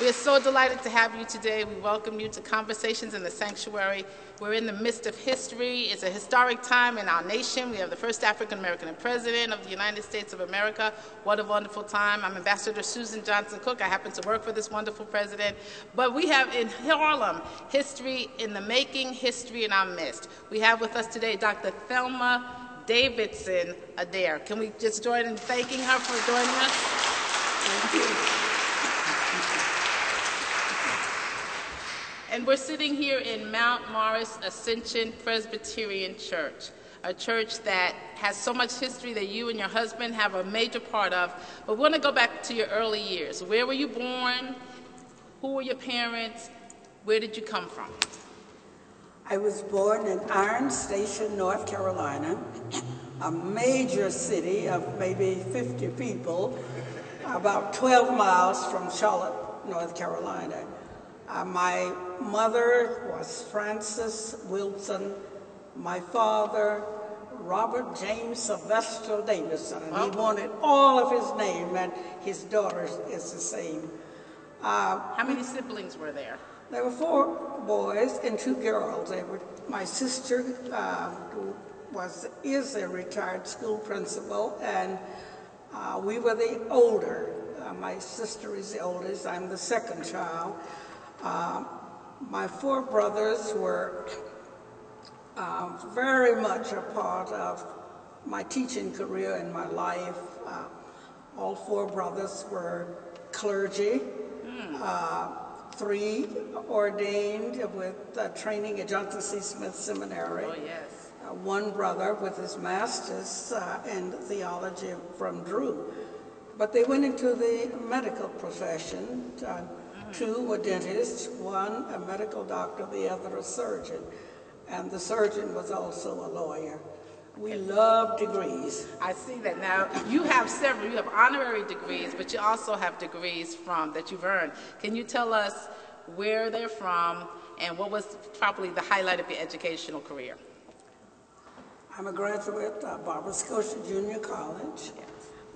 We are so delighted to have you today. We welcome you to Conversations in the Sanctuary. We're in the midst of history. It's a historic time in our nation. We have the first African-American president of the United States of America. What a wonderful time. I'm Ambassador Suzan Johnson-Cook. I happen to work for this wonderful president. But we have in Harlem history in the making, history in our midst. We have with us today Dr. Thelma Davidson Adair. Can we just join in thanking her for joining us? Thank you. And we're sitting here in Mount Morris Ascension Presbyterian Church, a church that has so much history that you and your husband have a major part of. But we want to go back to your early years. Where were you born? Who were your parents? Where did you come from? I was born in Iron Station, North Carolina, a major city of maybe 50 people, about 12 miles from Charlotte, North Carolina. My mother was Frances Wilson. My father, Robert James Sylvester Davidson, and he wanted all of his name, and his daughter is the same. How many siblings were there? There were 4 boys and 2 girls. My sister who is a retired school principal, and we were the older. My sister is the oldest. I'm the second child. My 4 brothers were very much a part of my teaching career in my life. All 4 brothers were clergy, 3 ordained with training at Johnson C. Smith Seminary. Oh, yes. 1 brother with his master's in theology from Drew. But they went into the medical profession. 2 were dentists, 1 a medical doctor, the other a surgeon. And the surgeon was also a lawyer. We love degrees. I see that. Now, you have several. You have honorary degrees, but you also have degrees that you've earned. Can you tell us where they're from and what was probably the highlight of your educational career? I'm a graduate of Barbara Scotia Junior College,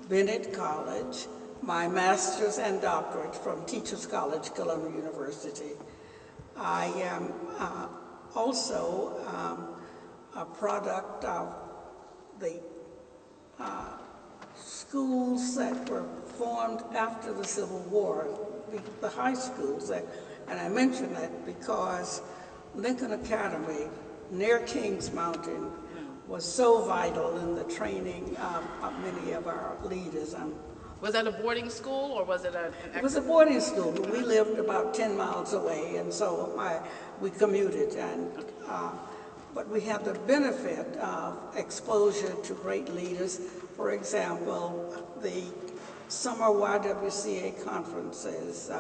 Bennett College, my master's and doctorate from Teachers College, Columbia University. I am also a product of the schools that were formed after the Civil War, the high schools. And I mention that because Lincoln Academy near Kings Mountain was so vital in the training of many of our leaders. Was that a boarding school or was it It was a boarding school, but we lived about 10 miles away, and so we commuted. But we had the benefit of exposure to great leaders. For example, the summer YWCA conferences.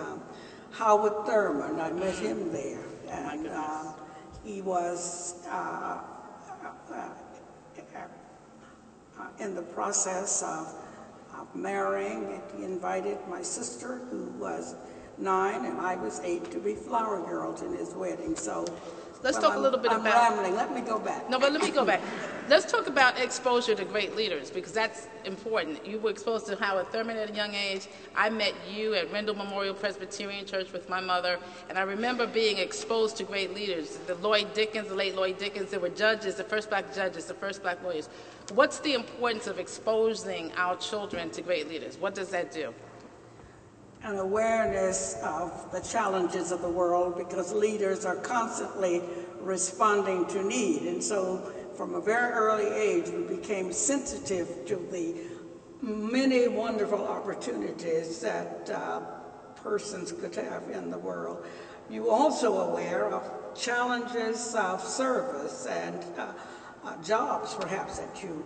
Howard Thurman, I met him there, and he was in the process of marrying. He invited my sister, who was 9 and I was 8, to be flower girls in his wedding. So let's talk a little bit I'm rambling. Let me go back. No, but let me go back. Let's talk about exposure to great leaders, because that's important. You were exposed to Howard Thurman at a young age. I met you at Rendell Memorial Presbyterian Church with my mother, and I remember being exposed to great leaders. The Lloyd Dickens, the late Lloyd Dickens, there were judges, the first black judges, the first black lawyers. What's the importance of exposing our children to great leaders? What does that do? An awareness of the challenges of the world, because leaders are constantly responding to need. And so from a very early age, we became sensitive to the many wonderful opportunities that persons could have in the world. You were also aware of challenges of service and jobs, perhaps, that you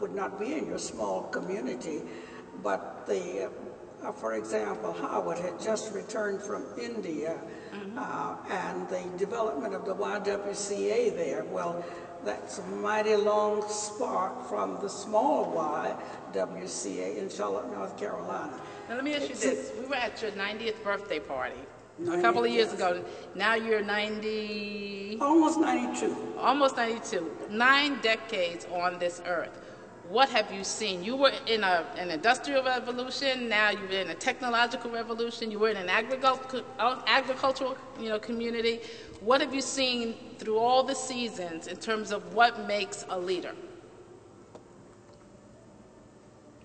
would not be in your small community. But for example, Howard had just returned from India, and the development of the YWCA there. Well, that's a mighty long spark from the small YWCA in Charlotte, North Carolina. Now let me ask you this. We were at your 90th birthday party a couple of years ago. Now you're 90... Almost 92. Almost 92. 9 decades on this earth. what have you seen? You were in an industrial revolution, now you're in a technological revolution, you were in an agricultural community. What have you seen through all the seasons in terms of what makes a leader?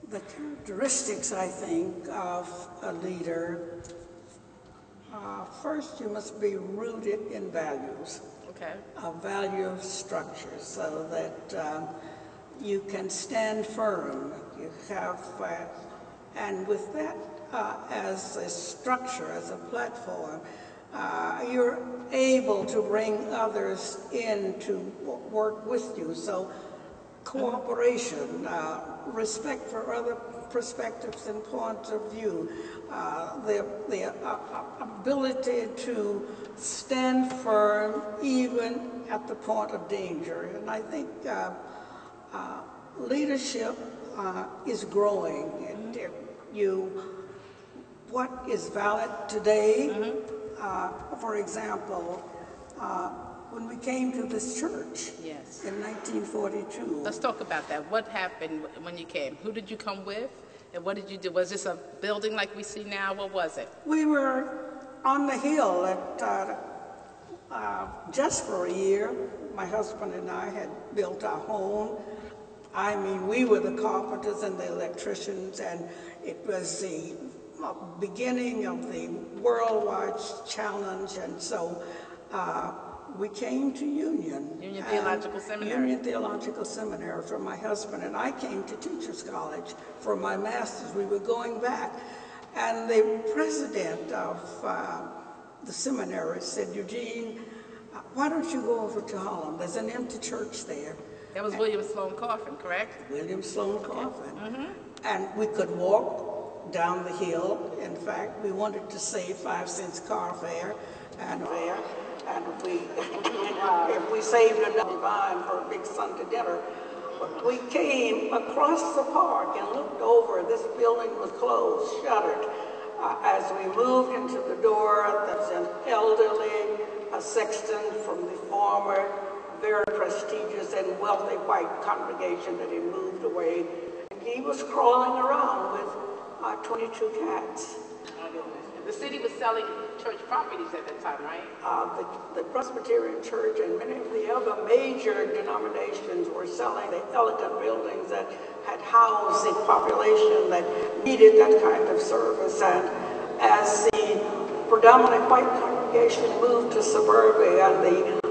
The characteristics, I think, of a leader, first you must be rooted in values. Okay. A value structure so that you can stand firm. You have, and with that as a structure, as a platform, you're able to bring others in to work with you. So cooperation, respect for other perspectives and points of view, the ability to stand firm even at the point of danger. And I think leadership is growing. What is valid today, for example, when we came to this church in 1942. Let's talk about that. What happened when you came? Who did you come with? And what did you do? Was this a building like we see now? What was it? We were on the hill just for a year. My husband and I had built our home. I mean, we were the carpenters and the electricians, and it was the beginning of the worldwide challenge, and so we came to Union Theological Seminary. Union Theological Seminary for my husband, and I came to Teachers College for my master's. We were going back, and the president of the seminary said, "Eugene, why don't you go over to Harlem? There's an empty church there." That was William Sloane Coffin, correct? William Sloane Coffin. And we could walk down the hill. In fact, we wanted to save 5 cents car fare, and if we saved enough divine for a big Sunday dinner. But we came across the park and looked over. This building was closed, shuttered. As we moved into the door, there's an elderly sexton from the former very prestigious and wealthy white congregation that had moved away. He was crawling around with 22 cats. The city was selling church properties at that time, right? The Presbyterian Church and many of the other major denominations were selling the elegant buildings that had housed the population that needed that kind of service. And as the predominant white congregation moved to suburbia and the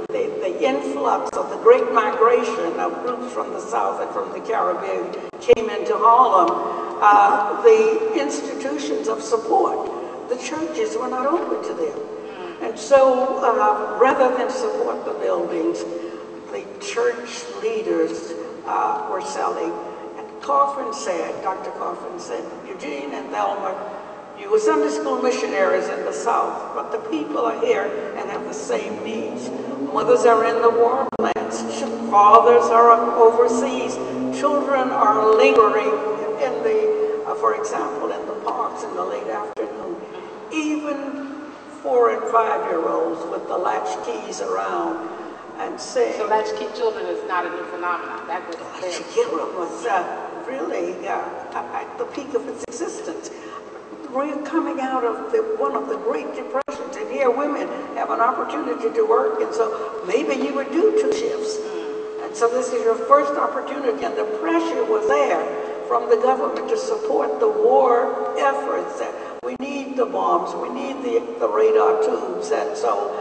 influx of the great migration of groups from the South and from the Caribbean came into Harlem, the institutions of support, the churches, were not open to them. And so rather than support the buildings, the church leaders were selling. And Dr. Coffin said, "Eugene and Thelma, you were Sunday school missionaries in the South, but the people are here and have the same needs. Mothers are in the war plants, fathers are overseas, children are lingering in the, for example, in the parks in the late afternoon. Even 4- and 5-year-olds with the latchkeys around and saying..." So latchkey children is not a new phenomenon. That was really at the peak of its existence. We're coming out of one of the Great Depressions, and here women have an opportunity to work, and so maybe you would do 2 shifts. And so this is your first opportunity, and the pressure was there from the government to support the war efforts. That we need the bombs, we need the radar tubes, and so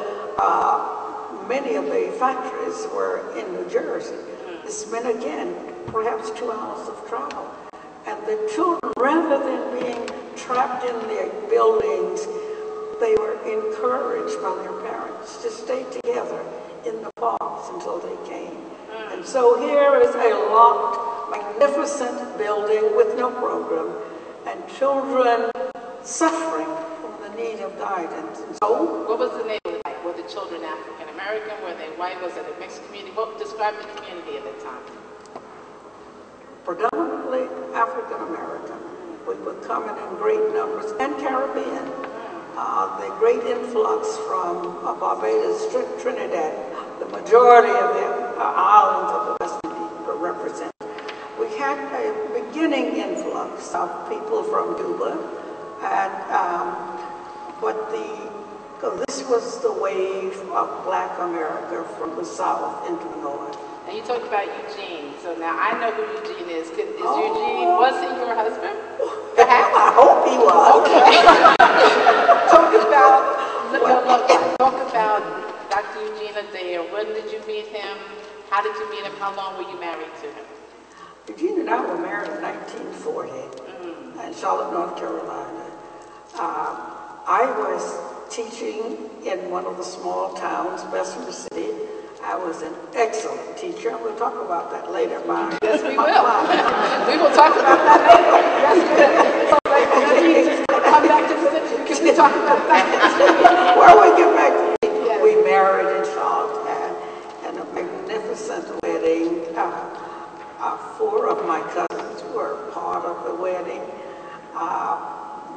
many of the factories were in New Jersey. This meant, again, perhaps 2 hours of travel. And the children, rather than being trapped in their buildings, they were encouraged by their parents to stay together in the parks until they came. And so here is a locked, magnificent building with no program, and children suffering from the need of guidance. And so, what was the neighborhood like? Were the children African American? Were they white? Was it a mixed community? What described the community at that time? Predominantly African American. We were coming in great numbers, and Caribbean. The great influx from Barbados, Trinidad, the majority of the islands of the West Indies were represented. We had beginning influx of people from Cuba, and this was the wave of Black America from the South into the North. And you talked about Eugene. So now I know who Eugene is. Eugene, was he your husband? Perhaps? I hope he was. Okay. Talk about Dr. Eugene Adair. When did you meet him? How did you meet him? How long were you married to him? Eugene and I were married in 1940 in Charlotte, North Carolina. I was teaching in one of the small towns, Bessemer City. I was an excellent teacher, and we'll talk about that later. Yes, we will. We will talk about that later. Yes, come back to the city. Can we talk about that? Well, we get back to yes. We married in Charlotte, and a magnificent wedding. 4 of my cousins were part of the wedding.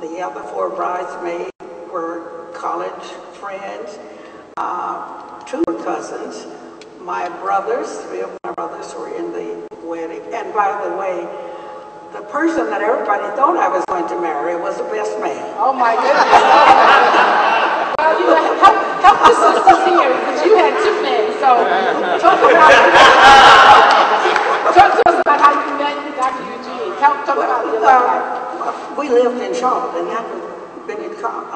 The other 4 bridesmaids were college friends. 2 were cousins. My brothers, 3 of my brothers were in the wedding. And by the way, the person that everybody thought I was going to marry was the best man. Oh my goodness. Well, you know, help the sisters here, because you had 2 men. So talk to us about how you met Dr. Eugene. Talk about your life. We lived in Charlotte, and that was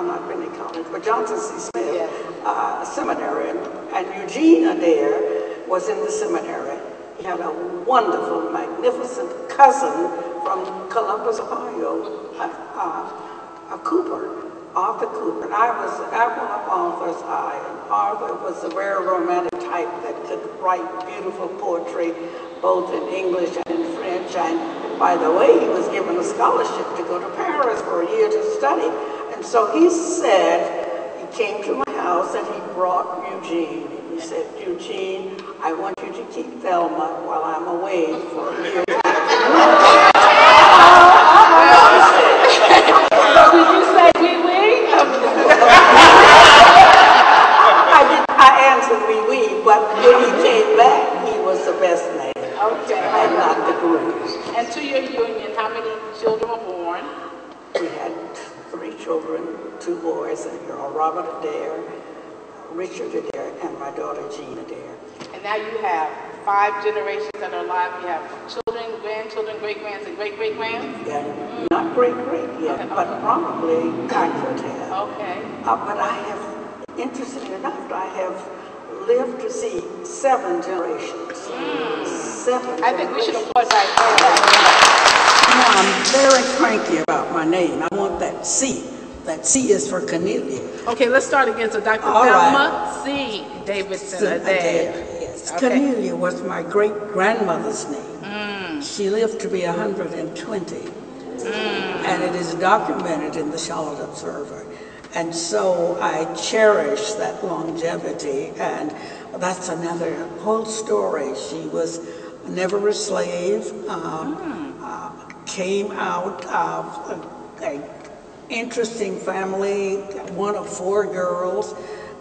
not Benny College, but Johnson C. Smith yes. Seminary. And Eugene Adair was in the seminary. He had a wonderful, magnificent cousin from Columbus, Ohio, Arthur Cooper. And I was at one of Arthur's eye, and Arthur was a very romantic type that could write beautiful poetry, both in English and in French. And by the way, he was given a scholarship to go to Paris for a year to study. And so he said, he came to my house and he brought Eugene. He said, Eugene, I want you to keep Thelma while I'm away for a year. So did you say wee-wee? I answered wee-wee, but when he came back, he was the best man. Okay. And not the groom. And to your union, how many children were born? We had 3 children, 2 boys, and Robert Adair, Richard Adair, and my daughter Jean Adair. And now you have 5 generations that are alive. You have children, grandchildren, great-grands, and great-great-grands? Yeah, not great-great yet, okay. But probably I could have. Okay. But I have, interestingly enough, I have lived to see 7 generations. 7 I think we should applaud that. I'm very cranky about my name. I want that C. That C is for Cornelia. Okay, let's start again. So Dr. Thelma C. Davidson Adair. Yes. Okay. Cornelia was my great-grandmother's name. She lived to be 120. And it is documented in the Charlotte Observer. And so I cherish that longevity, and that's another whole story. She was never a slave, came out of an interesting family, one of 4 girls,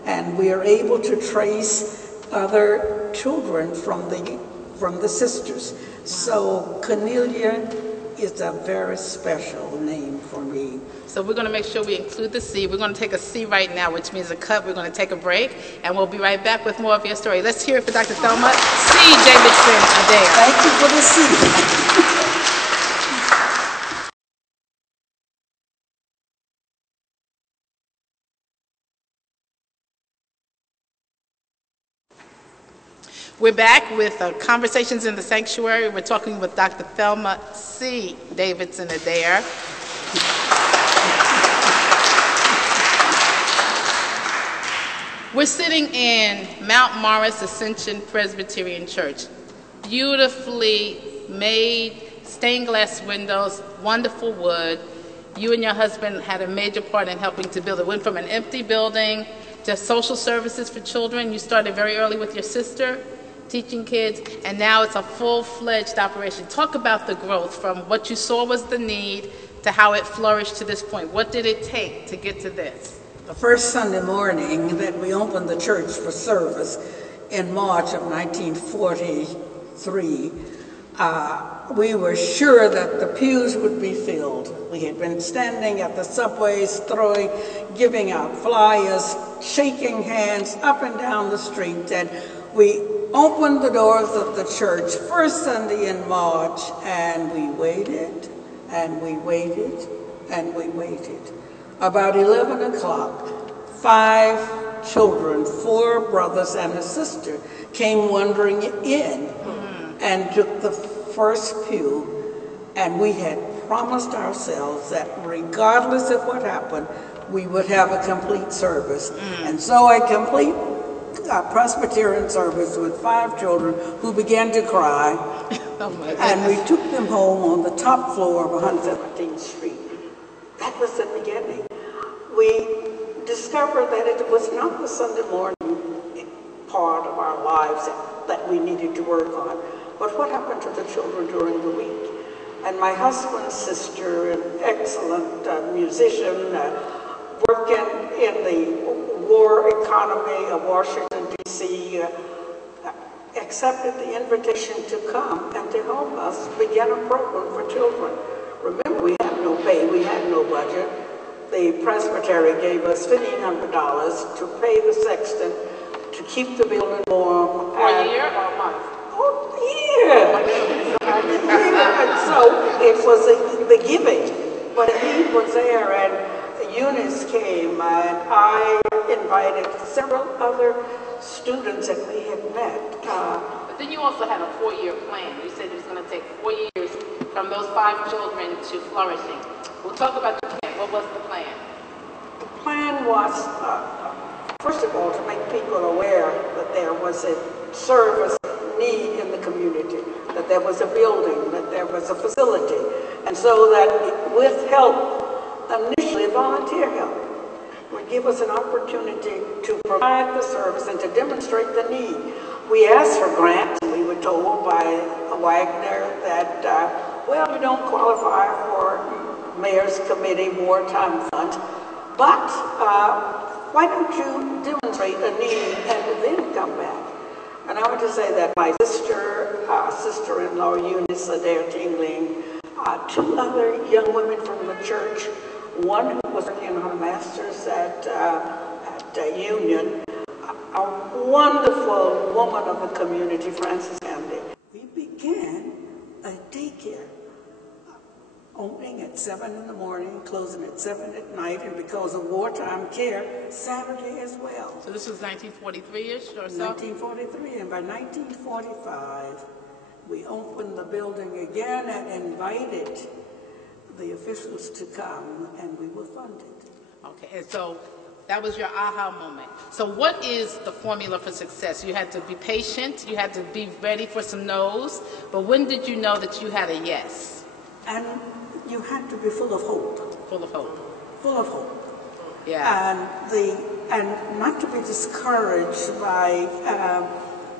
and we are able to trace other children from the sisters. So Cornelia is a very special name for me. So we're going to make sure we include the C. We're going to take a C right now, which means a cut. We're going to take a break, and we'll be right back with more of your story. Let's hear it for Dr. Thelma C. Davidson Adair. Thank you for the C. We're back with Conversations in the Sanctuary. We're talking with Dr. Thelma C. Davidson Adair. We're sitting in Mount Morris Ascension Presbyterian Church. Beautifully made stained glass windows, wonderful wood. You and your husband had a major part in helping to build it. Went from an empty building to social services for children. You started very early with your sister, teaching kids, and now it's a full-fledged operation. Talk about the growth from what you saw was the need to how it flourished to this point. What did it take to get to this? The first Sunday morning that we opened the church for service in March of 1943, we were sure that the pews would be filled. We had been standing at the subways, giving out flyers, shaking hands up and down the street, and we opened the doors of the church first Sunday in March, and we waited, and we waited, and we waited. About 11 o'clock, 5 children, 4 brothers and a sister, came wandering in and took the first pew, and we had promised ourselves that regardless of what happened, we would have a complete service. And so a complete Presbyterian service with 5 children who began to cry. Oh my goodness. And we took them home on the top floor of 117th Street. That was the beginning. We discovered that it was not the Sunday morning part of our lives that we needed to work on, but what happened to the children during the week. And my husband's sister, an excellent musician, working in the war economy of Washington, D.C., accepted the invitation to come and to help us begin a program for children. Remember, we had no pay, we had no budget. The presbytery gave us $1,500 to pay the sexton to keep the building warm. For a year or a month? Oh, yeah. And so it was the giving. But he was there, and Eunice came, and I invited several other students that we had met. But then you also had a 4-year plan. You said it was going to take 4 years from those 5 children to flourishing. We'll talk about your plan. What was the plan? The plan was, first of all, to make people aware that there was a service need in the community, that there was a building, that there was a facility. And so that with help, initially volunteer help, would give us an opportunity to provide the service and to demonstrate the need. We asked for grants. We were told by Wagner that, well, you don't qualify for Mayor's Committee Wartime Fund, but why don't you demonstrate a need and then come back? And I want to say that my sister-in-law, Eunice Adair Tingling, 2 other young women from the church, one who was working on a master's at Union, a wonderful woman of the community, Frances Handy. We began a daycare, opening at 7 in the morning, closing at 7 at night, and because of wartime care, Saturday as well. So this was 1943-ish or so? 1943, and by 1945, we opened the building again and invited the officials to come, and we were funded. Okay, and so that was your aha moment. So what is the formula for success? You had to be patient, you had to be ready for some no's, but when did you know that you had a yes? And you had to be full of hope. Full of hope. Full of hope. Yeah. And not to be discouraged by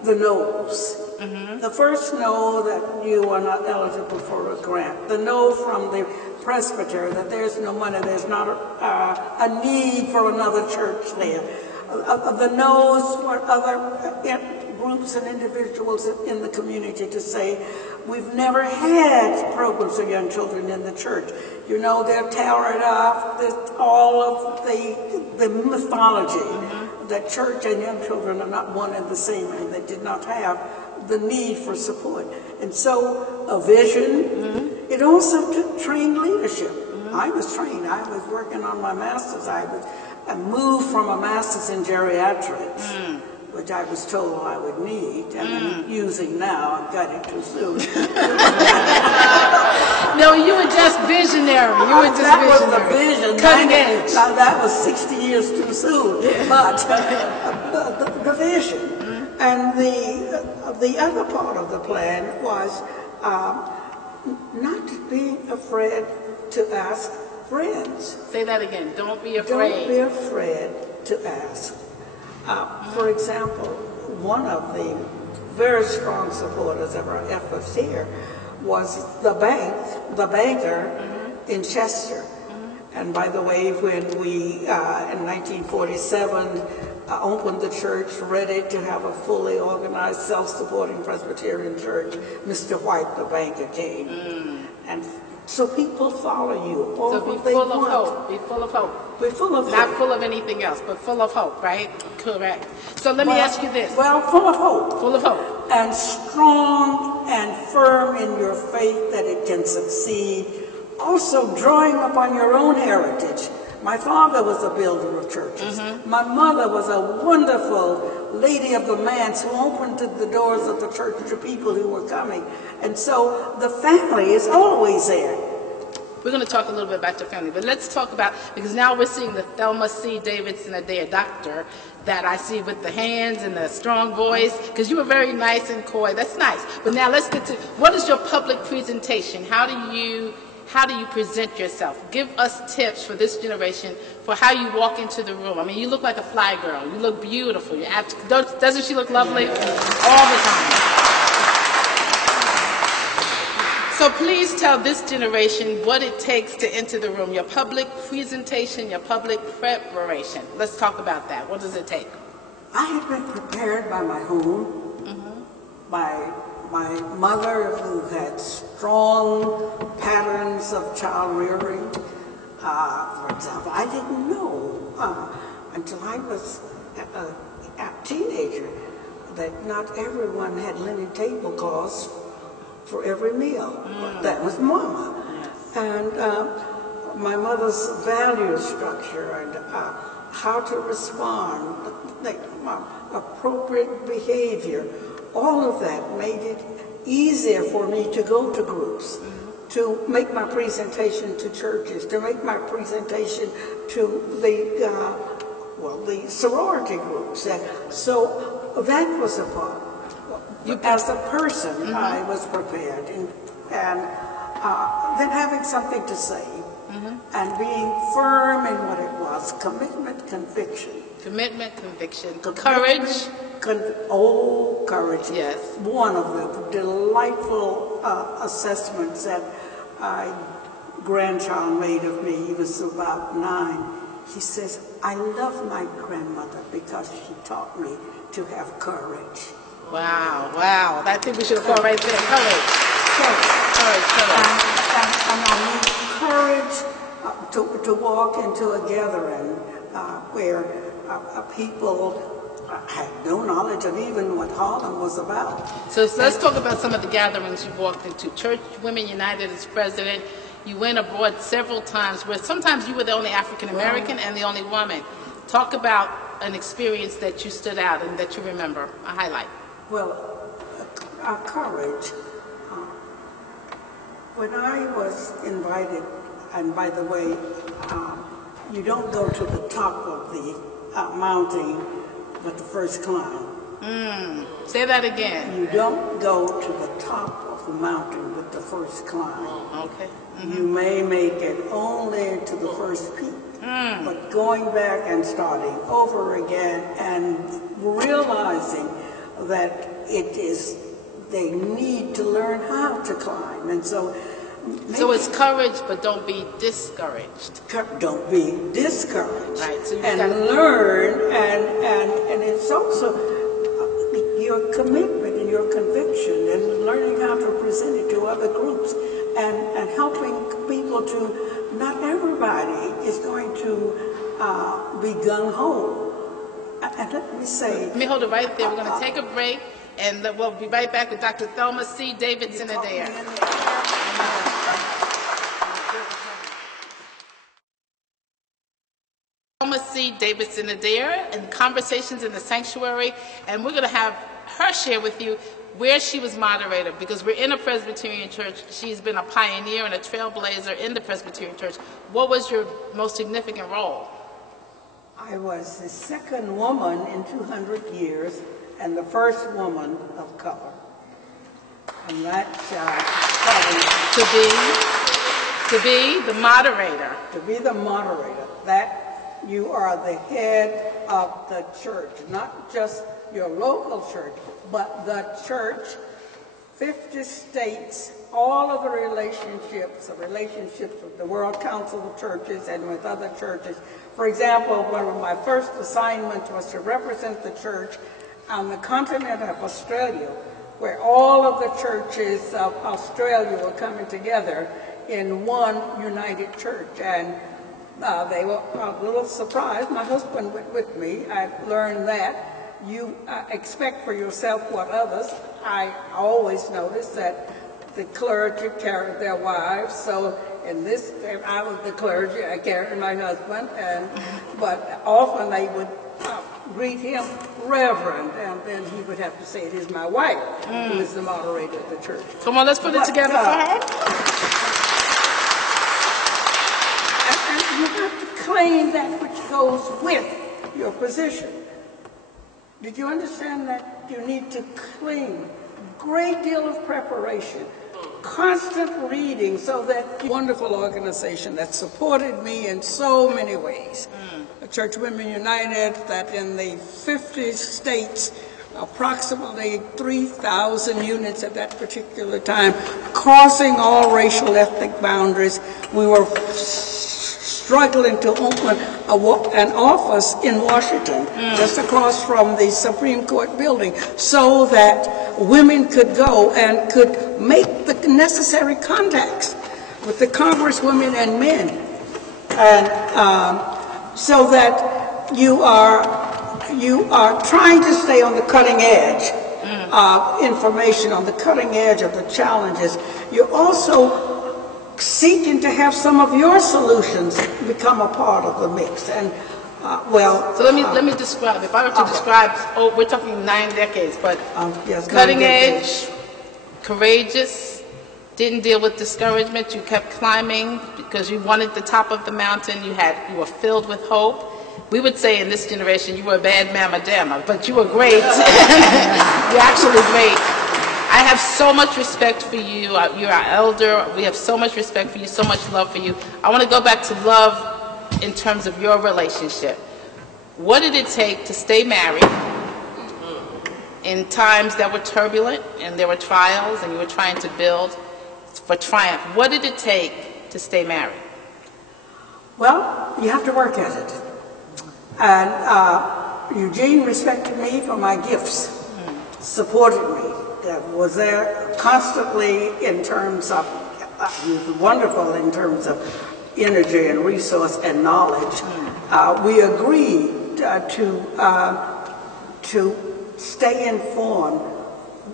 the no's. Mm-hmm. The first no that you are not eligible for a grant. The no from the presbytery that there's no money, there's not a need for another church there. The no's were other groups and individuals in the community to say, we've never had programs for young children in the church. You know, they're towering off all of the mythology that church and young children are not one and the same, and they did not have the need for support. And so a vision, it also took trained leadership. I was trained. I was working on my master's. I moved from a master's in geriatrics, which I was told I would need, and I'm using now. I've got it too soon. No, you were just visionary. You were just that visionary. was the vision. Cutting edge. Now, that was 60 years too soon. But the vision. And the other part of the plan was not being afraid to ask friends. Say that again. Don't be afraid. Don't be afraid to ask. For example, one of the very strong supporters of our efforts here was the banker in Chester. And by the way, when we, in 1947, opened the church, ready to have a fully organized, self-supporting Presbyterian church, Mr. White, the banker, came. And so people follow you. So be full of hope. Be full of hope. Be full of hope. Not full of anything else, but full of hope, right? Correct. So let me ask you this. Well, full of hope. Full of hope. And strong and firm in your faith that it can succeed. Also drawing upon your own heritage. My father was a builder of churches. My mother was a wonderful lady of the manse who opened the doors of the church to people who were coming. And so the family is always there. We're going to talk a little bit about your family, but let's talk about, because now we're seeing the Thelma C. Davidson Adair doctor that I see with the hands and the strong voice, because you were very nice and coy. That's nice. But now let's get to, what is your public presentation? How do you present yourself? Give us tips for this generation for how you walk into the room. I mean, you look like a fly girl. You look beautiful. Doesn't she look lovely? All the time. So please tell this generation what it takes to enter the room. Your public presentation, your public preparation. Let's talk about that. What does it take? I had been prepared by my home, by my mother, who had strong patterns of child rearing. For example, I didn't know until I was a teenager that not everyone had linen tablecloths for every meal. That was Mama. Yes. And my mother's value structure and how to respond, appropriate behavior, all of that made it easier for me to go to groups, to make my presentation to churches, to make my presentation to the sorority groups. And so that was a part. As a person, I was prepared, and then having something to say, and being firm in what it was, commitment, conviction. Commitment, conviction, courage. Courage. Yes. One of the delightful assessments that my grandchild made of me, he was about 9. He says, I love my grandmother because she taught me to have courage. Wow, wow. I think we should have gone right there. Courage. And I need courage to walk into a gathering where people had no knowledge of even what Harlem was about. So let's talk about some of the gatherings you walked into. Church Women United as president. You went abroad several times where sometimes you were the only African American and the only woman. Talk about an experience that you stood out and that you remember, a highlight. Well, courage. When I was invited, and by the way, you don't go to the top of the mountain with the first climb. Say that again. You don't go to the top of the mountain with the first climb. Okay. You may make it only to the first peak. But going back and starting over again and realizing that they need to learn how to climb. And so it's courage, but don't be discouraged. Don't be discouraged. Right. So and learn, and it's also your commitment and your conviction and learning how to present it to other groups and helping people to, not everybody is going to be gung-ho. And let me say... Let me hold it right there. We're going to take a break, and we'll be right back with Dr. Thelma C. Davidson Adair. Thelma C. Davidson Adair and Conversations in the Sanctuary, and we're going to have her share with you where she was moderator, because we're in a Presbyterian church. She's been a pioneer and a trailblazer in the Presbyterian church. What was your most significant role? I was the second woman in 200 years and the first woman of color. And that's to be the moderator. To be the moderator. That you are the head of the church, not just your local church, but the church 50 states, all of the relationships with the World Council of Churches and with other churches. For example, one of my first assignments was to represent the church on the continent of Australia, where all of the churches of Australia were coming together in one united church. And they were a little surprised. My husband went with me. I learned that you expect for yourself what others. I always noticed that the clergy carried their wives. So in this, I was the clergy. I carried my husband, but often they would greet him Reverend, and then he would have to say, "It is my wife who is the moderator of the church." Come on, let's put it together for her. And you have to claim that which goes with your position. Did you understand that? You need to claim a great deal of preparation, constant reading, so that wonderful organization that supported me in so many ways. Church Women United, that in the 50 states, approximately 3,000 units at that particular time, crossing all racial, ethnic boundaries. We were struggling to open an office in Washington, just across from the Supreme Court building, so that women could go and could make the necessary contacts with the congresswomen and men. And so that you are trying to stay on the cutting edge of information, on the cutting edge of the challenges. You're also seeking to have some of your solutions become a part of the mix. And so let me describe. If I were to describe, we're talking 9 decades, but yes, cutting edge, courageous, didn't deal with discouragement. You kept climbing because you wanted the top of the mountain. You were filled with hope. We would say in this generation, you were a bad mamma jamma, but you were great. You're actually great. I have so much respect for you. You're our elder. We have so much respect for you, so much love for you. I want to go back to love in terms of your relationship. What did it take to stay married in times that were turbulent and there were trials and you were trying to build for triumph? What did it take to stay married? Well, you have to work at it. And Eugene respected me for my gifts, supported me, was there constantly in terms of, he was wonderful in terms of energy and resource and knowledge. We agreed to stay informed.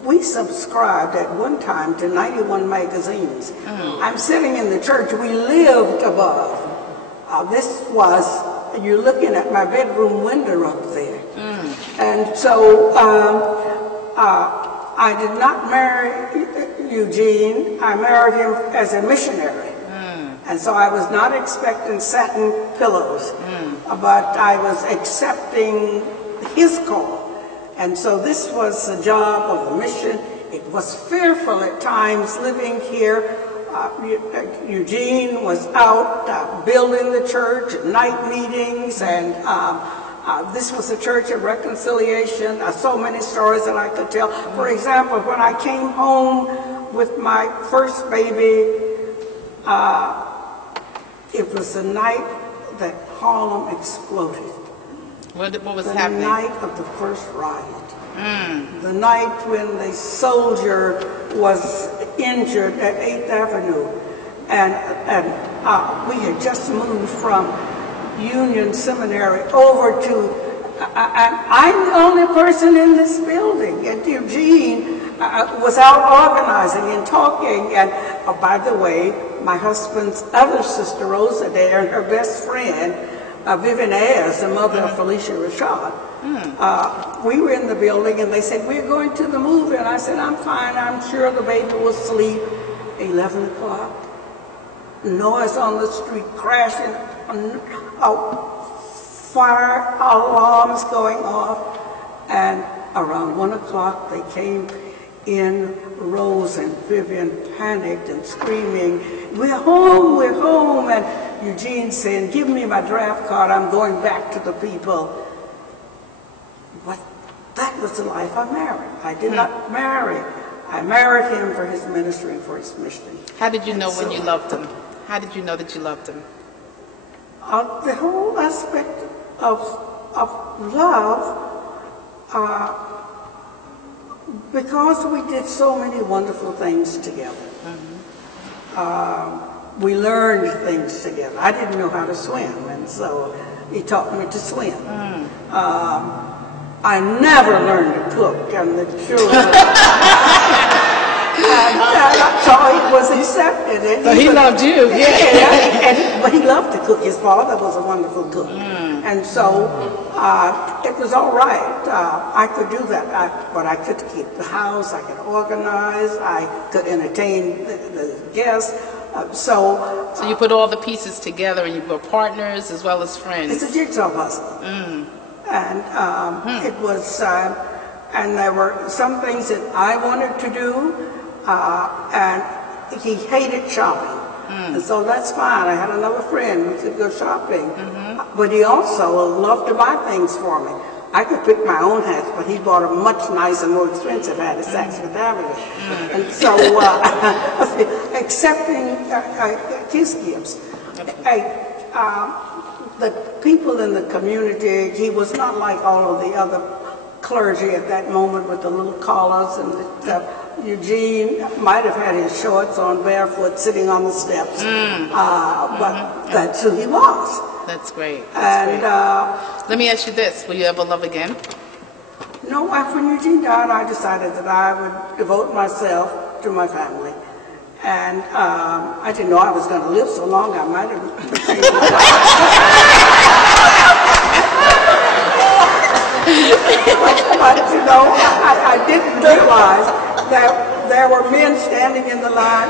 We subscribed at one time to 91 magazines. I'm sitting in the church. We lived above. This was, you're looking at my bedroom window up there. And so I did not marry Eugene. I married him as a missionary. And so I was not expecting satin pillows, but I was accepting his call. And so this was the job of the mission. It was fearful at times living here. Eugene was out building the church, night meetings, and this was a church of reconciliation. So many stories that I could tell. For example, when I came home with my first baby, it was the night that Harlem exploded. What was happening? The night of the first riot. The night when the soldier was injured at 8th Avenue. And we had just moved from Union Seminary over to, I'm the only person in this building. And Eugene was out organizing and talking. And by the way, my husband's other sister, Rosa there, and her best friend, Vivian Ayers, the mother of Felicia Rashad. We were in the building and they said, we're going to the movie. And I said, I'm fine. I'm sure the baby will sleep. 11 o'clock. Noise on the street, crashing, fire alarms going off. And around 1 o'clock, they came in. Rose and Vivian panicked and screaming, we're home, we're home. And Eugene saying, give me my draft card, I'm going back to the people. But that was the life I married. I did not marry I married him for his ministry and for his mission. How did you know when you loved him? How did you know that you loved him? The whole aspect of love, because we did so many wonderful things together. We learned things together. I didn't know how to swim, and so he taught me to swim. I never learned to cook, and the children. So it was accepted. So he loved you, yeah. But he loved to cook. His father was a wonderful cook. And so it was all right. I could do that. But I could keep the house, I could organize, I could entertain the guests. So you put all the pieces together and you were partners as well as friends. It's a jigsaw puzzle. And it was, and there were some things that I wanted to do, and he hated shopping. And so that's fine. I had another friend, we could go shopping. But he also loved to buy things for me. I could pick my own hats, but he bought a much nicer, more expensive hat at Saks Fifth Avenue. And so accepting his gifts. The people in the community, he was not like all of the other clergy at that moment with the little collars, and Eugene might have had his shorts on barefoot sitting on the steps, but that's who he was. That's great. And let me ask you this, will you ever love again? No, when Eugene died, I decided that I would devote myself to my family. And I didn't know I was going to live so long. I might have. But you know, I didn't realize that there were men standing in the line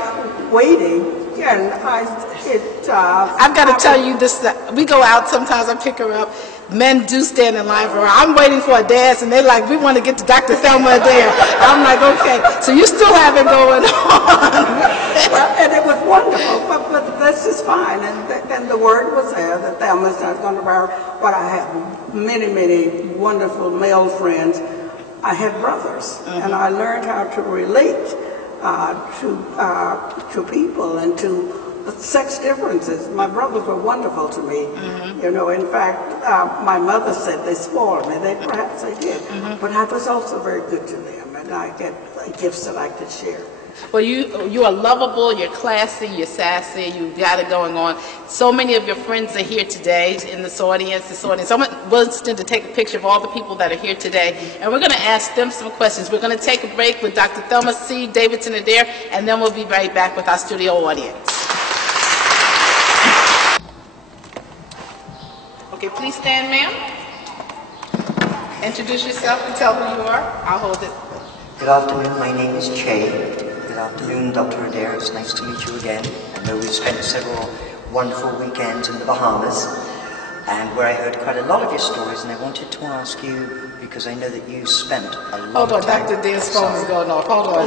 waiting, and I've got to tell you this, we go out sometimes, I pick her up, men do stand in line for her. I'm waiting for a dance, and they're like, we want to get to Dr. Thelma Adair. I'm like, okay, so you still have it going on. Well, and it was wonderful, but that's just fine, and the word was there that Thelma's not going to marry. But I have many, many wonderful male friends. I had brothers, and I learned how to relate to people and to sex differences. My brothers were wonderful to me. You know, in fact, my mother said they spoiled me. Perhaps they did, but I was also very good to them, and I get gifts that I could share. Well, you are lovable, you're classy, you're sassy, you've got it going on. So many of your friends are here today in this audience. Someone wants to take a picture of all the people that are here today, and we're going to ask them some questions. We're going to take a break with Dr. Thelma C. Davidson Adair, and then we'll be right back with our studio audience. Okay, please stand, ma'am. Introduce yourself and tell who you are. I'll hold it. Good afternoon, my name is Che. Good afternoon, Dr. Adair. It's nice to meet you again. I know we've spent several wonderful weekends in the Bahamas, and where I heard quite a lot of your stories, and I wanted to ask you, because I know that you spent a lot Hold on, of time... Dr. Adair's phone is going off. Hold on.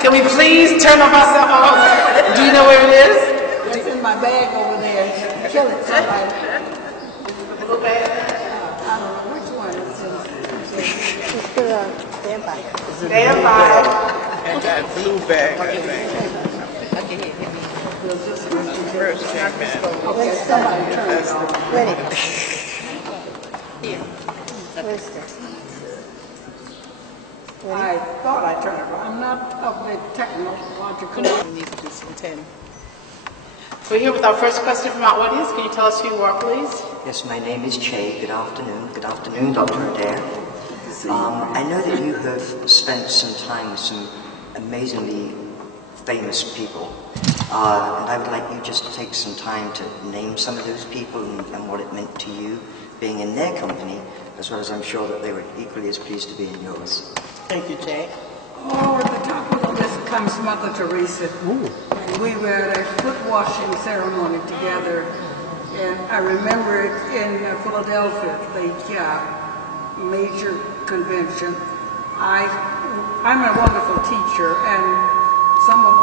Can we please turn off our cell phones? Do you know where it is? It's in my bag over there. Kill it, somebody. Little bag. I don't know which one it's in. Stand by. And that blue bag, I think. Okay, here. First check, man. Okay, somebody turn it on. Ready. Here. Where's this? I thought I turned it on. I'm not of the technological. We need to do some 10. We're here with our first question from our audience. Can you tell us who you are, please? Yes, my name is Che. Good afternoon. Good afternoon, Dr. Adair. I know that you have spent some time with some amazingly famous people, and I would like you just to take some time to name some of those people and what it meant to you being in their company, as well as I'm sure that they were equally as pleased to be in yours. Thank you, Jay. Oh, at the top of the list comes Mother Teresa. And we were at a foot washing ceremony together, and I remember it in Philadelphia, the major convention. I'm a wonderful teacher, and some of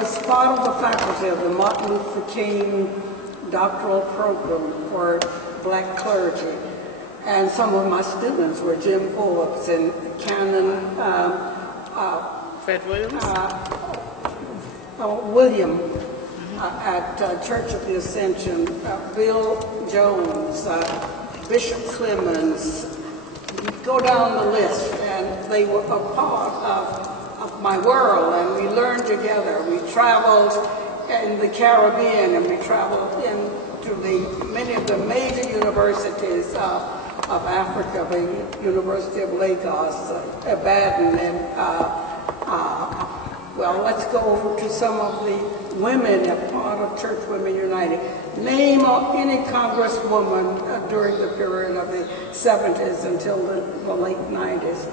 was part of the faculty of the Martin Luther King doctoral program for black clergy. And some of my students were Jim Forbes and Canon Fred Williams? William at Church of the Ascension, Bill Jones, Bishop Clemens. Go down the list, and they were a part of my world, and we learned together. We traveled in the Caribbean, and we traveled into many of the major universities of Africa, the University of Lagos, Ibadan, and well, let's go over to some of the women a part of Church Women United. Name any congresswoman during the period of the 70s until the late 90s.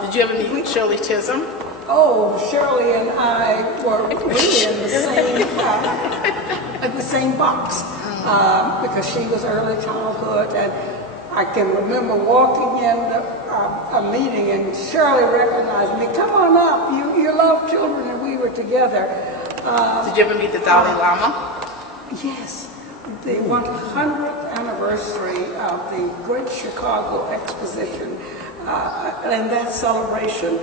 Did you ever meet Shirley Chisholm? Oh, Shirley and I were really in the same box because she was early childhood, and I can remember walking in a meeting and Shirley recognized me. Come on up, you love children, and we were together. Did you ever meet the Dalai Lama? Yes, the 100th anniversary of the Great Chicago Exposition, and that celebration,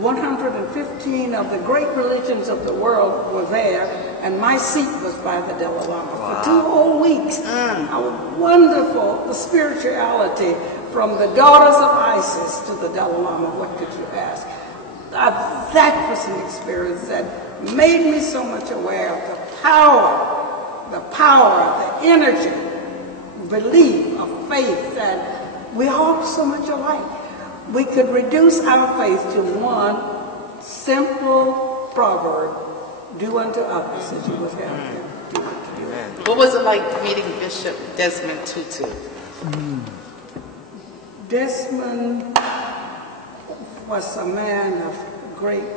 115 of the great religions of the world were there, and my seat was by the Dalai Lama for 2 whole weeks. How wonderful the spirituality from the daughters of Isis to the Dalai Lama. What could you ask? That was an experience that made me so much aware of the power, the energy, belief, of faith, and we're all so much alike. We could reduce our faith to one simple proverb: do unto others as you would have them do unto you. What was it like meeting Bishop Desmond Tutu? Desmond was a man of great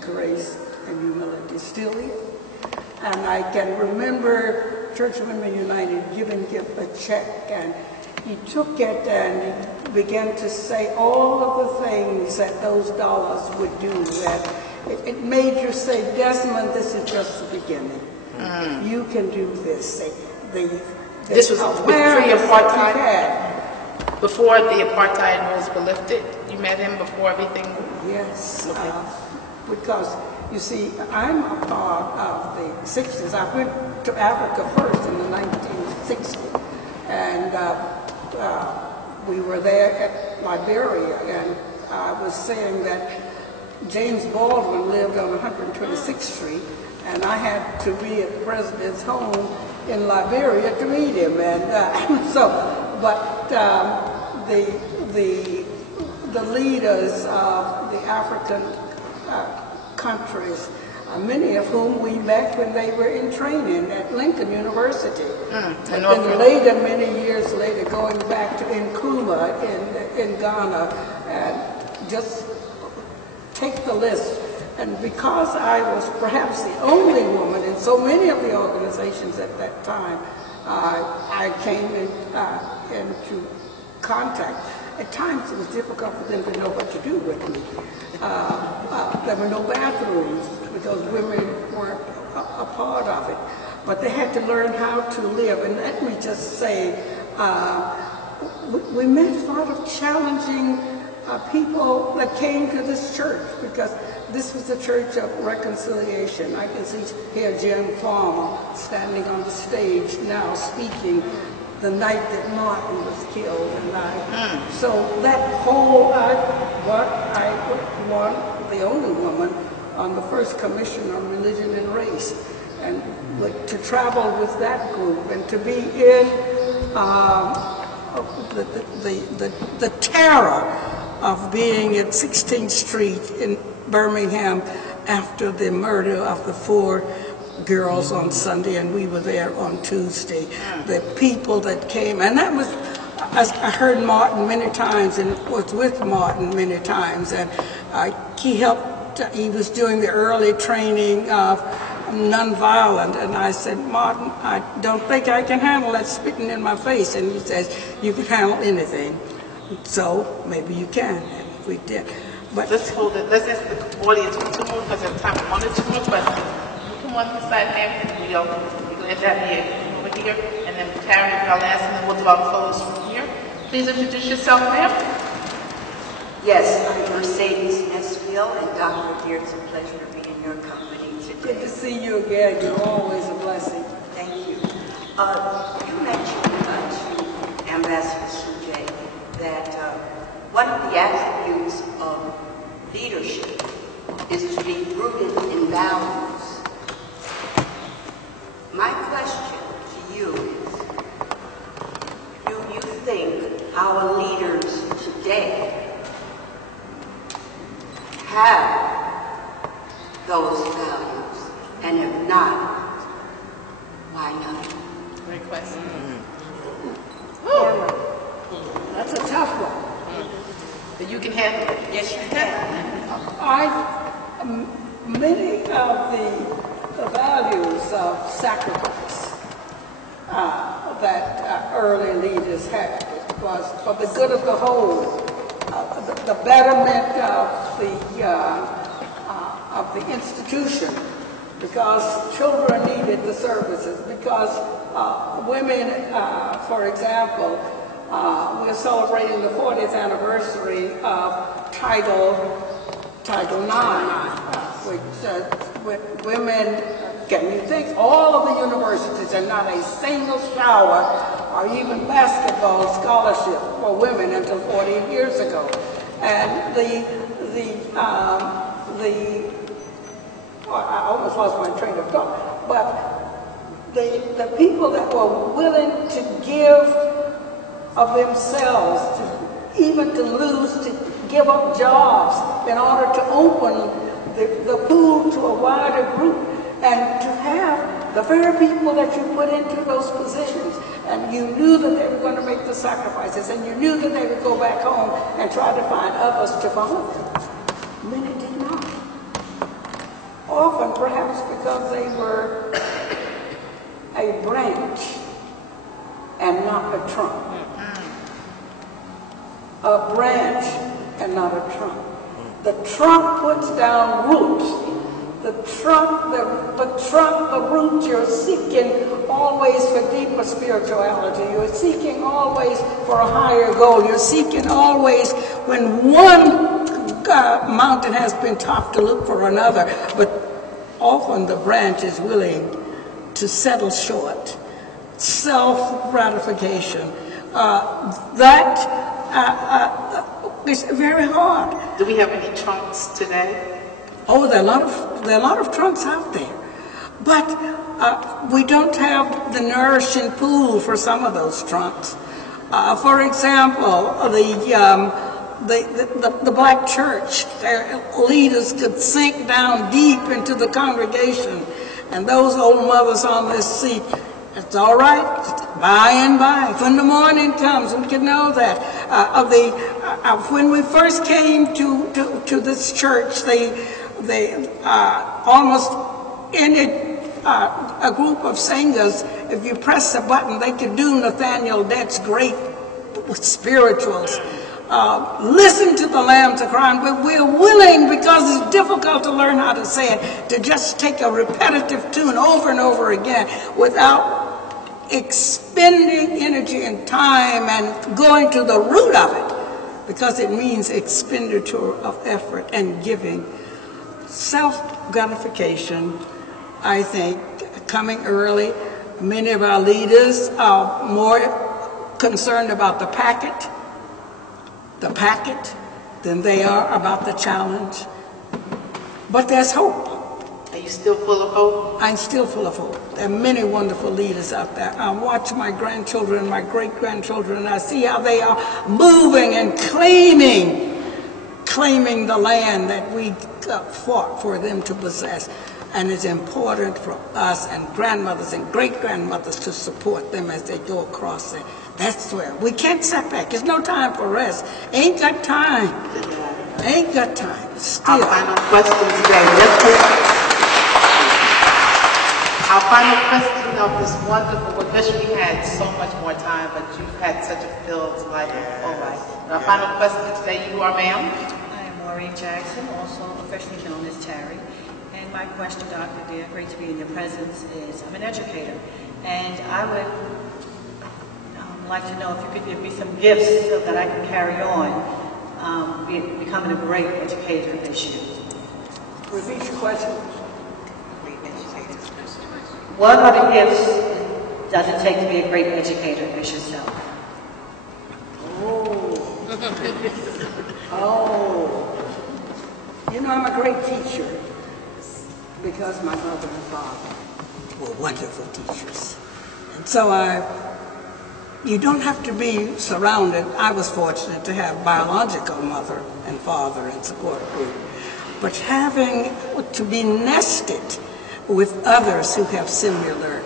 grace and humility, still is. And I can remember Church Women United giving him a check, and he took it and he began to say all of the things that those dollars would do. That it made you say, Desmond, this is just the beginning. You can do this. This was pre-apartheid? Before the apartheid rules were lifted? You met him before everything? Yes. Okay. Because, you see, I'm a part of the 60s. I went to Africa first in the 1960s. And we were there at Liberia, and I was saying that James Baldwin lived on 126th Street, and I had to be at the president's home in Liberia to meet him. And the leaders of the African countries, many of whom we met when they were in training at Lincoln University. And later, many years later, going back to Nkrumah in Ghana, and just take the list. And because I was perhaps the only woman in so many of the organizations at that time, I came into contact. At times it was difficult for them to know what to do with me. There were no bathrooms because women weren't a part of it. But they had to learn how to live. And let me just say, we met a lot of challenging people that came to this church, because this was the church of reconciliation. I can see here Jim Farmer standing on the stage now speaking the night that Martin was killed. And so that whole, I was the only woman on the first commission on religion and race. And to travel with that group and to be in the terror of being at 16th Street in Birmingham after the murder of the 4 girls on Sunday, and we were there on Tuesday. The people that came, and that was, I heard Martin many times and was with Martin many times, and he helped, he was doing the early training of nonviolent, and I said, Martin, I don't think I can handle that spitting in my face. And he says, you can handle anything. So maybe you can, and we did. But let's hold it. Let's ask the audience for 2 more because I have time for 1 or 2 more questions. You come on this side, ma'am. We're going to have you over here, and then Karen will be our last, and then we'll do our close from here. Please introduce yourself, ma'am. Yes, I'm Mercedes Esfield, and Dr. Deere, it's a pleasure to be in your company today. good to see you again. You're always a blessing. Thank you. You mentioned to Ambassador Suzan that one of the attributes of leadership is to be rooted in values. My question to you is, do you think our leaders today have those values, and if not, why not? Great question. That's a tough one. But you can handle it. Yes, you can. Many of the values of sacrifice that early leaders had was for the good of the whole, the betterment of the institution, because children needed the services, because women, for example, we're celebrating the 40th anniversary of Title IX, which women, can you think, all of the universities, and not a single shower or even basketball scholarship for women until 40 years ago. And I almost lost my train of thought, but the people that were willing to give of themselves, even to give up jobs in order to open the pool to a wider group, and to have the very people that you put into those positions, and you knew that they were going to make the sacrifices, and you knew that they would go back home and try to find others to follow them. Many did not. Often, perhaps because they were a branch and not a trunk. A branch and not a trunk. The trunk puts down roots. The root, you're seeking always for deeper spirituality. You're seeking always for a higher goal. You're seeking always, when one mountain has been topped, to look for another. But often the branch is willing to settle short. Self-gratification. It's very hard. Do we have any trunks today? Oh, there are a lot of trunks out there, but we don't have the nourishing pool for some of those trunks. For example, the black church, their leaders could sink down deep into the congregation, and those old mothers on this seat, it's all right, by and by. When the morning comes, we can know that. When we first came to this church, they almost ended a group of singers. If you press a button, they could do Nathaniel Dett's great spirituals. Listen to the lambs are crying, but we're willing, because it's difficult to learn how to say it, to just take a repetitive tune over and over again without expending energy and time and going to the root of it, because it means expenditure of effort and giving. Self-gratification, I think, coming early. Many of our leaders are more concerned about the packet than they are about the challenge. But there's hope. Are you still full of hope? I'm still full of hope. There are many wonderful leaders out there. I watch my grandchildren and my great-grandchildren, and I see how they are moving and claiming the land that we fought for them to possess. And it's important for us and grandmothers and great-grandmothers to support them as they go across it. That's where we can't sit back. There's no time for rest. Ain't got time. Ain't got time. Still. Our final question today. Our final question of this wonderful, we wish we had so much more time, but you've had such a filled life, full life. Our final question today, you are, ma'am? I am Marie Jackson, also affectionately known as Terry. And my question, Dr. Dear, great to be in your presence, is I'm an educator. And I would like to know if you could give me some gifts so that I can carry on becoming a great educator this year. Repeat your question. What are the gifts does it take to be a great educator as yourself? You know, I'm a great teacher because my mother and father were wonderful teachers. And so you don't have to be surrounded. I was fortunate to have biological mother and father and support group. But having to be nested with others who have similar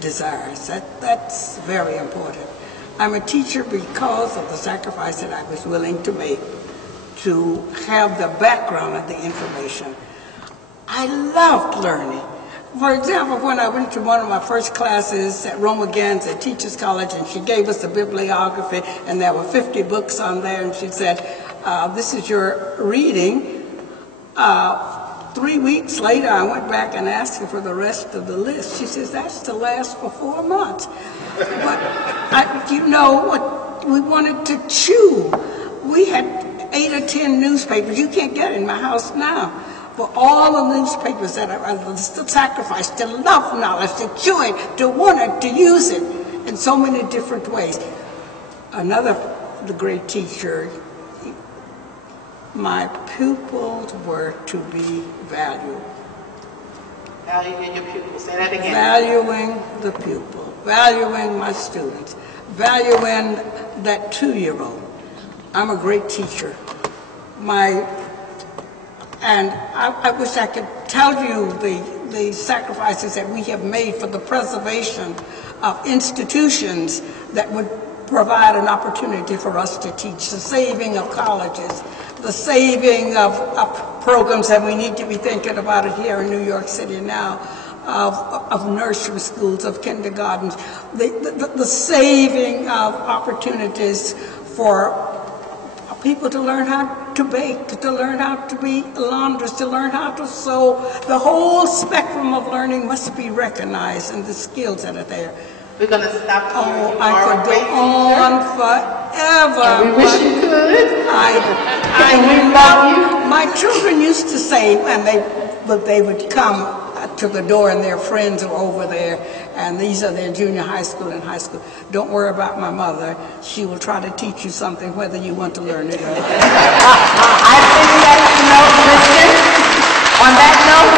desires, that's very important. I'm a teacher because of the sacrifice that I was willing to make to have the background of the information. I loved learning. For example, when I went to one of my first classes at Roma Gans at Teachers College, and she gave us a bibliography, and there were 50 books on there, and she said, this is your reading. 3 weeks later, I went back and asked her for the rest of the list. She says, that's to last for 4 months. But, you know, what we wanted to chew. We had 8 or 10 newspapers. You can't get in my house now. For all the newspapers that are sacrificed to love knowledge, to chew it, to want it, to use it in so many different ways. The great teacher, my pupils were to be valued. Valuing your pupils. Say that again. Valuing the pupil, valuing my students, valuing that 2-year-old. I'm a great teacher. And I wish I could tell you the sacrifices that we have made for the preservation of institutions that would provide an opportunity for us to teach, the saving of colleges, the saving of programs that we need to be thinking about it here in New York City now, of nursery schools, of kindergartens, the saving of opportunities for people to learn how to bake, to learn how to be laundress, to learn how to sew. The whole spectrum of learning must be recognized, and the skills that are there. We're going to stop here. I could go on forever. And we wish you could. We love you. My children used to say, but they would come to the door and their friends were over there, and these are their junior high school and high school. Don't worry about my mother. She will try to teach you something whether you want to learn it or not. I think that's the note, Richard. On that note,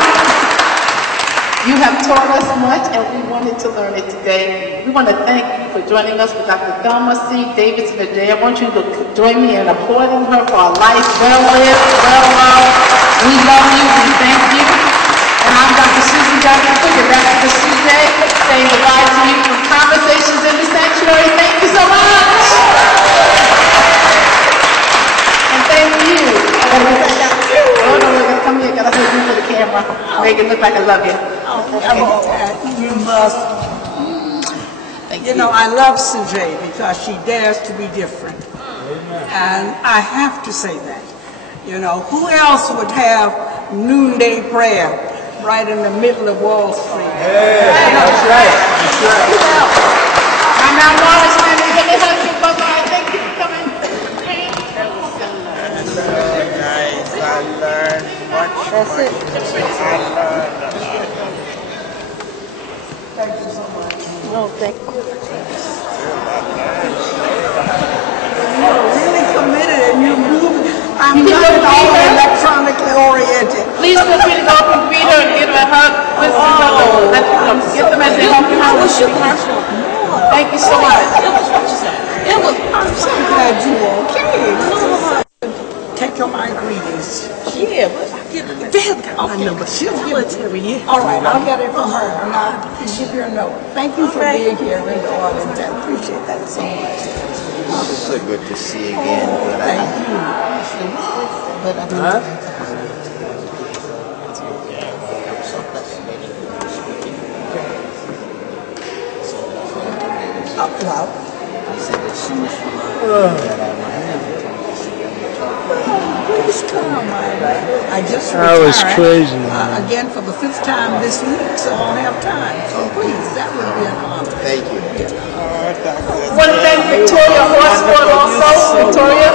you have taught us much, and we wanted to learn it today. We want to thank you for joining us with Dr. Thelma C. Davidson today. I want you to join me in applauding her for a life well lived, well loved. We love you. We thank you. And I'm Dr. Suzan Jackson, your Ambassador Suzan, saying goodbye to you from Conversations in the Sanctuary. Thank you so much. And thank you. Oh, no, come here, gotta hold you for the camera. Make it look like I love you. You must. You know, I love Suzan because she dares to be different. And I have to say that. You know, who else would have noonday prayer right in the middle of Wall Street? That's right. That's right. I'm now Morris, man. Let me hug you. Bye-bye. Thank you for coming. That's very nice. I learned much. That's it. I learned. Thank you so much. No, thank you. You're really committed and you move. I'm not at all electronically oriented. Please feel free to go up and greet her and give her a hug. Get them as they help you. I wish you personal. Thank you so much. I'm so glad you're okay. Take your my greetings. Yeah, but I know, but she'll military, yeah. All right, I'll get it from her and I'll give her a note. Thank you for being here in the audience. I appreciate that so much. It's so good to see you again. Thank you. But well, I said as soon as you that I went in, good to first time. I just That was retired, crazy. again for the 5th time this week, so I'll have time. So please, that would be an honor. Thank you. I want to thank Victoria Horsford also, Victoria,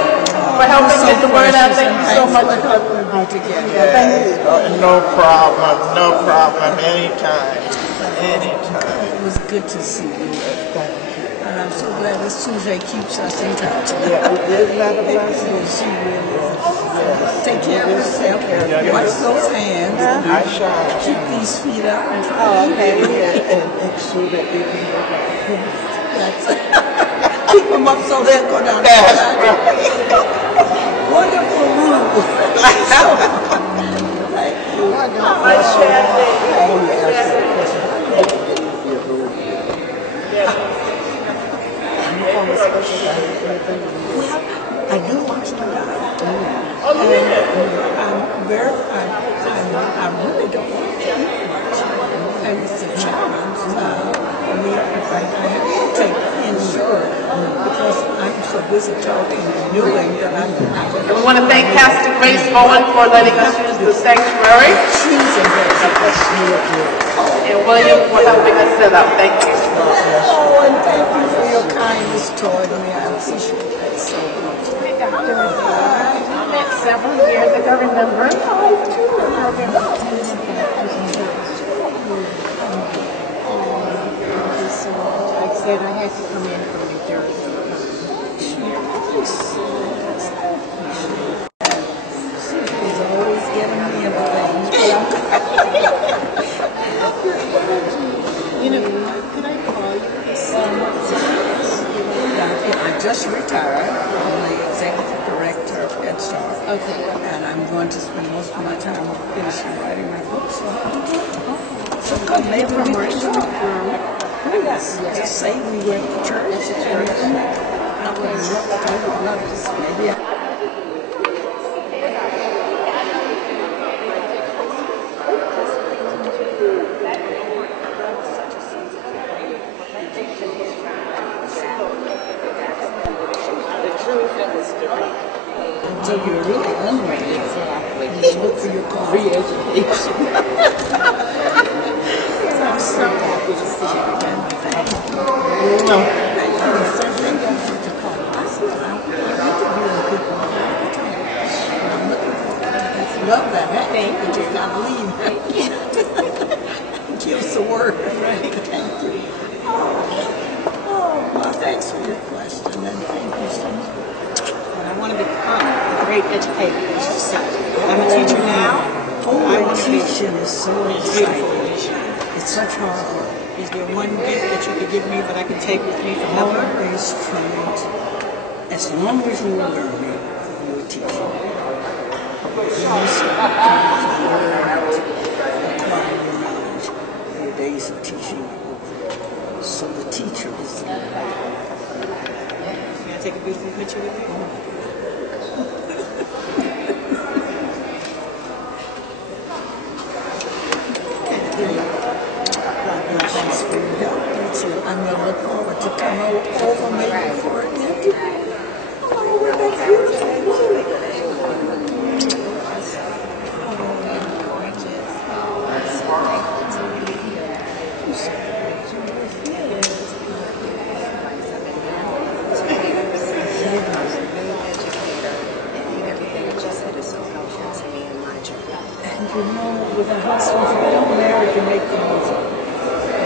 for helping get the word out. Thank you so much. No problem, no problem. Anytime, anytime. It was good to see you. And I'm so glad that Suzan keeps us in touch. Yeah, isn't that a blessing? She really is. Take care of yourself. Watch those hands. I shall. Keep these feet up. Oh, okay. And so that they can go back. That's it. Keep them up so they'll go down. Wonderful rule. Thank you. Well, I do watch the diet. I really don't want to eat much. And it's a challenge for me. In fact, I have to take insurance because I'm so busy talking and doing that I And we want to thank Pastor Grace Bowen for letting us use the sanctuary, and William for helping us set up. Thank you. Oh, and thank you for your kindness toward me. I appreciate that so much. I met several years ago, remember? Like I said, I had to come in from New Jersey. She's always getting me into things. You know, could I call you? I just retired. I'm the executive director of Head Start. Okay. And I'm going to spend most of my time finishing writing my book. So come maybe we can yes. Just say we went to church. I would love to maybe until you're really hungry. Exactly. You look for your coffee education. I'm so happy to see you again. Thank you. Thank you. Thank you for calling. I said, I'm interviewing people all the time. And I'm looking for it. Love that. Thank you. Just not leave. Give us a word. Right. Thank you. Oh, well, thanks for your question. And thank you so much. I want to become a great educator. I'm a teacher now. Teaching is so exciting. It's such hard work. Is there one gift that you could give me that I can take with me from heaven? Always trying to, as long as you are learning, you are teaching. You start trying to learn, apply your knowledge. Your days of teaching are over. So the teacher is the learner. Can I take a beautiful picture with you? Thanks for your help. I'm going to look forward to coming over maybe for an interview. Oh, that's beautiful. And you know, with a husband, you don't marry to make the most of it.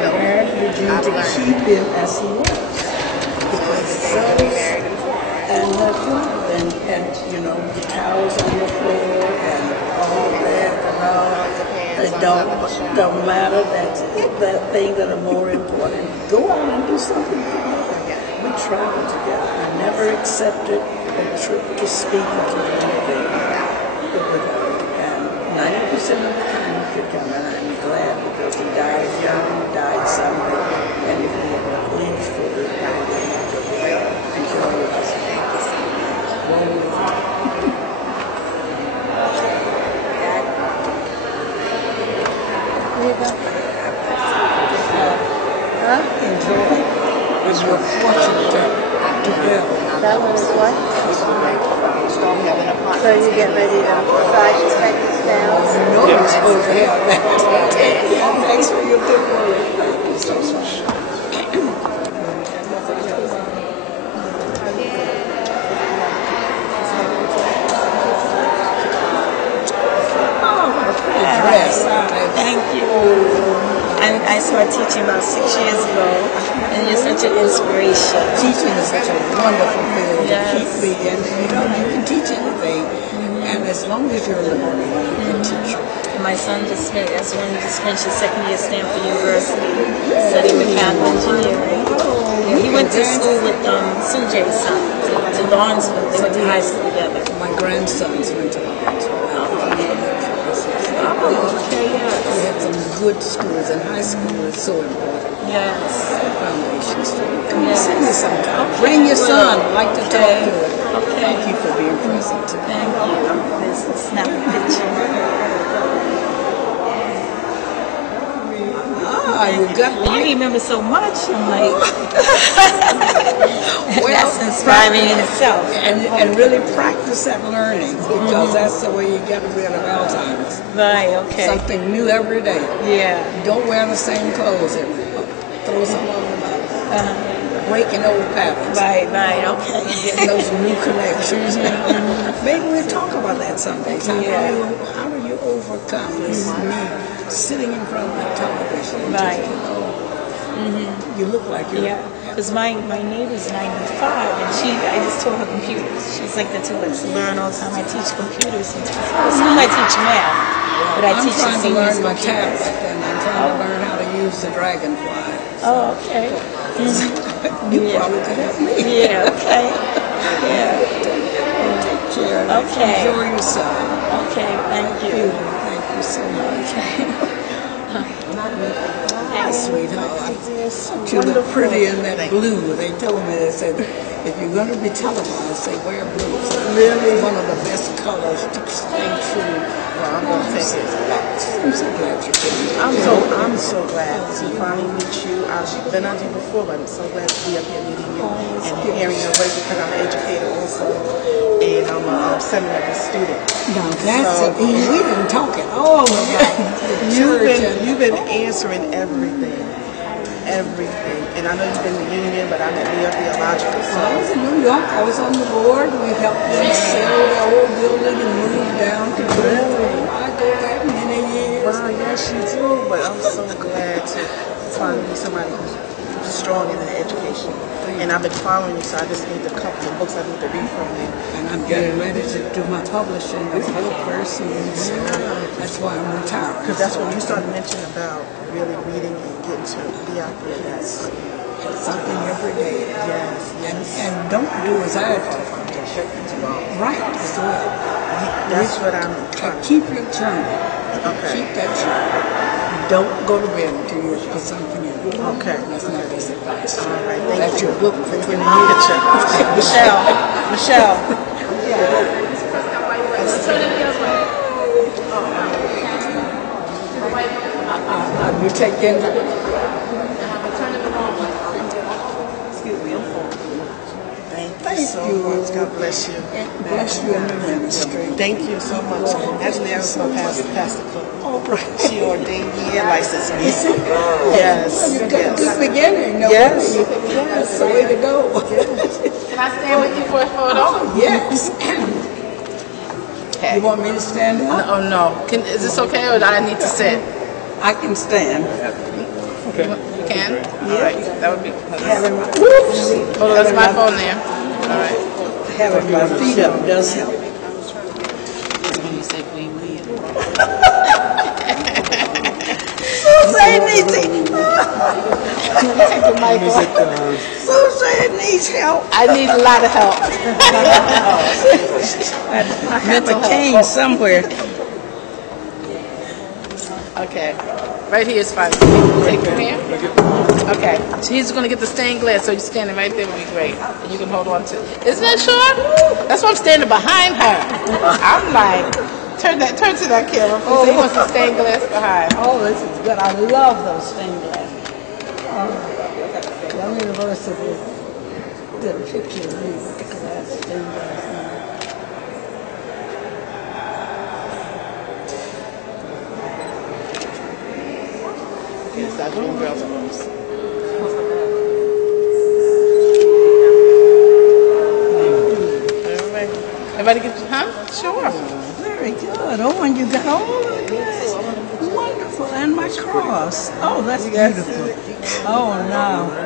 You're married with you to keep him as he was. Because and the food and you know, the towels on the floor and all that and all. It don't matter. That's that things that are more important. Go on and do something together. We travel together. I never accepted a trip to speak or to do anything with her. And 90% of the time he could come, and I'm glad because he died young, he died suddenly, and if he leaves for the enjoy us. Enjoy. It's your fortune to help. That one is what? start having a partner. So you get ready to try to take this down? No, you're supposed to have that. Thanks for your good work. Thank you so much. Dress. Thank you. I started teaching about 6 years ago, and you're such an inspiration. Teaching is such a wonderful field Yes. to keep me in. You know, you can teach anything, and as long as you're learning, you can teach. My son just finished, that's when he just finished his second year at Stanford University, studying mechanical engineering. He went to school with Suzan's son, to Lawrenceville. They went to high school together. My grandsons went to Lawrenceville. We had some good schools, and high school is so important. Yes. Foundations. Come Yes. send me sometime. Bring your son. I'd like to talk to him. Okay. Thank you for being present today. Thank you. Let's snap a picture. You got You remember so much. I'm like, well, that's inspiring in itself. and really practice that learning, because that's the way you get rid of Alzheimer's. Right, okay. Something new every day. Yeah. Don't wear the same clothes every day. Throw some of them out. Breaking old patterns. Right, okay. Getting those new connections. Maybe we'll talk about that someday. How do you overcome this? Me sitting in front of the television. Right. You look like you're... Yeah, because my neighbor's 95, and I just taught her computers. She's like the two let's learn all the time. I teach computers sometimes. Sometimes I teach math, but I teach the I'm trying to seniors learn my computers. tablet, and I'm trying to learn how to use the dragonfly. Oh, okay. You probably could help me. Yeah, okay. Yeah. Take care. Okay. Enjoy yourself. Okay, thank you. Thank you so much. Hi, sweetheart. You look pretty in that blue. They told me, they said, if you're going to be televised, say wear blue. It's really one of the best colors to stay true. Well, I'm going to take it. I'm so glad you came. I'm so glad to finally meet you. I've been on you before, but I'm so glad to be up here meeting you and hearing your voice, because I'm an educator also, and I'm a seminary student. Now that's we didn't talk at all about the church. You've been answering everything, and I know you've been in the union, but I'm at New York Theological. So I was in New York. I was on the board. We helped them sell the old building and move down to Brooklyn. I go back many years. wow, yes, you do. But I'm so glad to finally be somebody who's strong in the education. And I've been following you, so I just need a couple of books I need to read from you. And I'm getting ready to do my publishing of a book very soon. So that's why I'm retired. Because that's when you started mentioning about really reading and getting to be out there. That's Something every day. yes. And don't do as I do. Right. That's what I'm trying to Keep your journal. Okay. Keep that journal. Don't go to bed until you put something in. Okay. That's my best advice. All right, thank That's you. your book for 20 I'll years. get you. Michelle. You take in Excuse me, I'm full. Thank you so you. much. God bless you. bless you in the ministry. Thank you so much. Actually, I was my pastor cook. All right. She ordained me and licensed me. Yes. You got a good beginning. No Yes. wonder that's the way to go. Can I stand with you for a photo? Yes. Okay. You want me to stand up? Oh, no. Is this okay, or do I need to sit? I can stand. You can? All right. That would be... Having my, Oh, that's my phone there. All right. having my feet up does help. When you say we. Suzanne needs help. I need a lot of help. I meant a cane somewhere. Okay. Right here is fine. Take your hand. Okay. So he's going to get the stained glass, so you're standing right there would be great. And you can hold on to it. Isn't that sure? That's why I'm standing behind her. I'm like, turn to that camera. Please. So he wants the stained glass behind. Oh, this is good. I love those stained glass. Young University did a picture of you. That's stained glass. start doing girls' clothes. All right. Everybody get, Sure. Very good. Oh, and you got all of this. Wonderful. And my cross. Oh, that's beautiful. Oh, no.